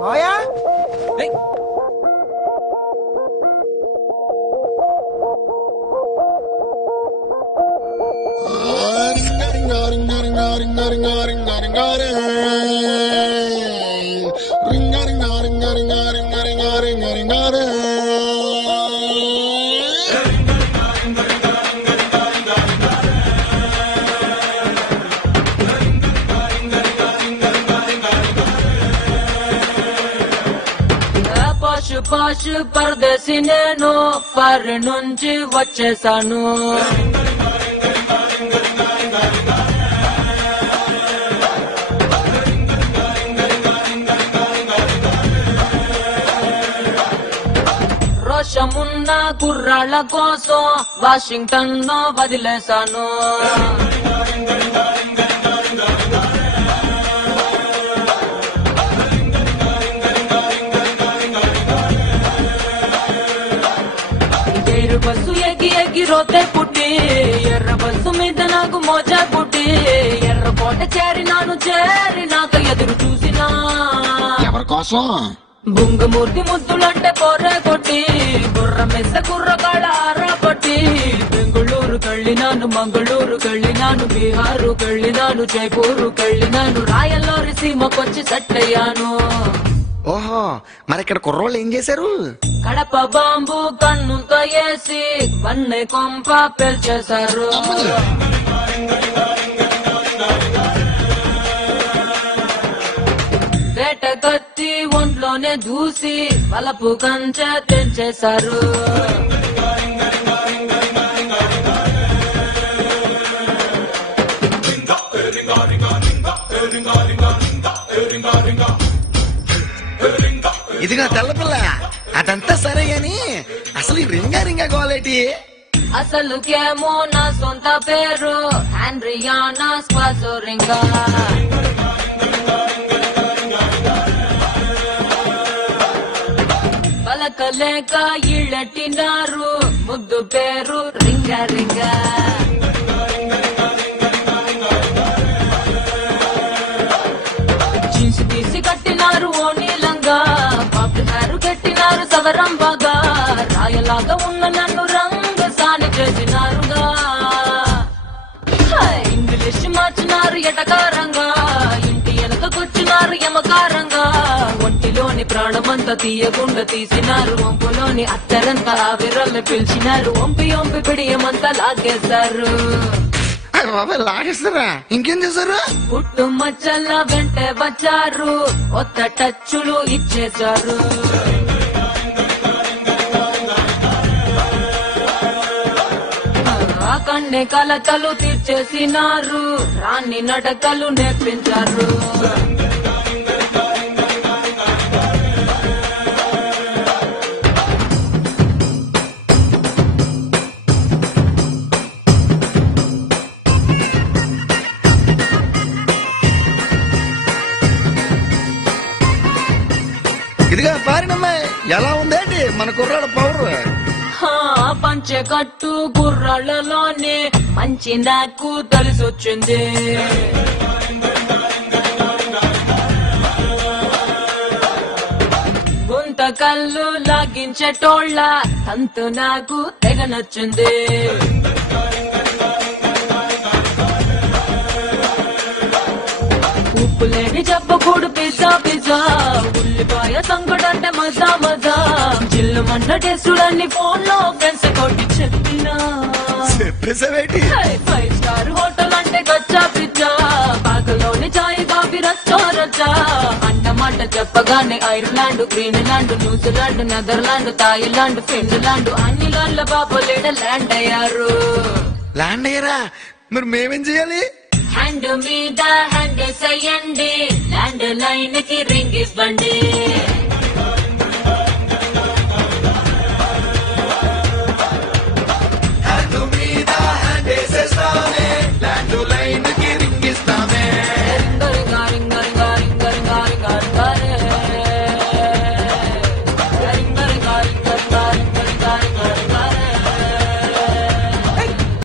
మాయా పాష్ పరదేశి నేను ఫర్ నుంచి వచ్చేసాను. రోషమున్న కుర్రాళ్ళ కోసం వాషింగ్టన్ లో వదిలేశాను. బస్సు ఎగి రోతే పుట్టి ఎర్ర బస్సు మీద నాకు మోజా పుట్టి ఎర్రకోట చేరినాక ఎదురు చూసినా ఎవరి కోసం బుంగమూర్తి ముద్దులంటే పొర్రె కొట్టి బుర్ర మెస్స కుర్రకాళ్ళ ఆరా పట్టి బెంగుళూరు కళ్ళినాను, మంగళూరు కళ్ళినాను, బీహారు కళ్ళినాను, జైపూరు కళ్ళినాను, రాయల్లోరి సీమకొచ్చి సెట్ అయ్యాను. ఓహో, మరి ఇక్కడ కుర్రోళ్ళు ఏం చేశారు? కడప బాంబు కన్నుతో వేసి వన్నె కొంప పెల్చేశారు. వేట కత్తి ఒంట్లోనే దూసి వలపు కంచె తెంచేశారు. ఇదిగా తెల్లపిల్ల, అదంతా సరే గాని అసలు ఈ రింగా గోలేటి? అసలుకేమో నా సొంత పేరు ఆండ్రియానా స్పాసోరింగా. పలకలేక ఇళ్ళెట్టినారు, ముద్దు పేరు రింగా. జీన్స్ తీసి కట్టినారు ఓ నీలంగా, పాపినారు కట్టినారు సవరం బాగా, రాయలాగా ఉన్న నన్ను రంగు సాని చేసినారుగా. ఇంగ్లీష్ మార్చినారు ఎటకారంగా, ఇంటి వెనకకొచ్చినారు యమకారంగా, ఒంటిలోని ప్రాణమంతా తీయకుండా తీసినారు, వంపులోని అత్తరంతా ఆవిరల్ని పిలిచినారు, వంపి పిడియమంతా లాగేశారు. లాగేస్తారా? ఇంకేం చేశారు? పుట్టు మచ్చల వెంటే వచ్చారు, కొత్త టచ్చులు ఇచ్చేశారు. ఆ కన్నె కలకలు తీర్చేసినారు, రాణి నడకలు నేర్పించారు. ఇదిగా పారినమ్మాయి, ఎలా ఉందేంటి మన కుర్రాడు పవర్? పంచెకట్టు కుర్రాళ్ళలోనే మంచి నాకు తెలిసొచ్చింది. గుంత కళ్ళు లాగించేటోళ్ళ తంతు నాకు తెగ నచ్చింది. ఉప్పులేని చెప్పకూడు పిజ్జా, ఉల్లిపాయ సంకటంటే మజా, జిల్లు మన్న టెస్టులన్నీ ఫోన్ లో ఫ్రెండ్స్ కొట్టి చెప్పినా. చెప్పేసావేటి? 5 స్టార్ హోటల్ అంటే గచ్చా పిజ్జా, పాకలోని చాయ్ కాఫీ రచ్చా, అన్నమాట చెప్పగానే Ireland, Greenland, New Zealand, Netherland, Thailand, Finland, అన్ని లాండ్ల పాపలేడ ల్యాండ్ అయ్యారు. ల్యాండ్ అయ్యారా? మరి మేమేం చేయాలి? హ్యాండ్ మీద హ్యాండ్ చేయండి, ల్యాండ్ లైన్ కి రింగ్ ఇవ్వండి.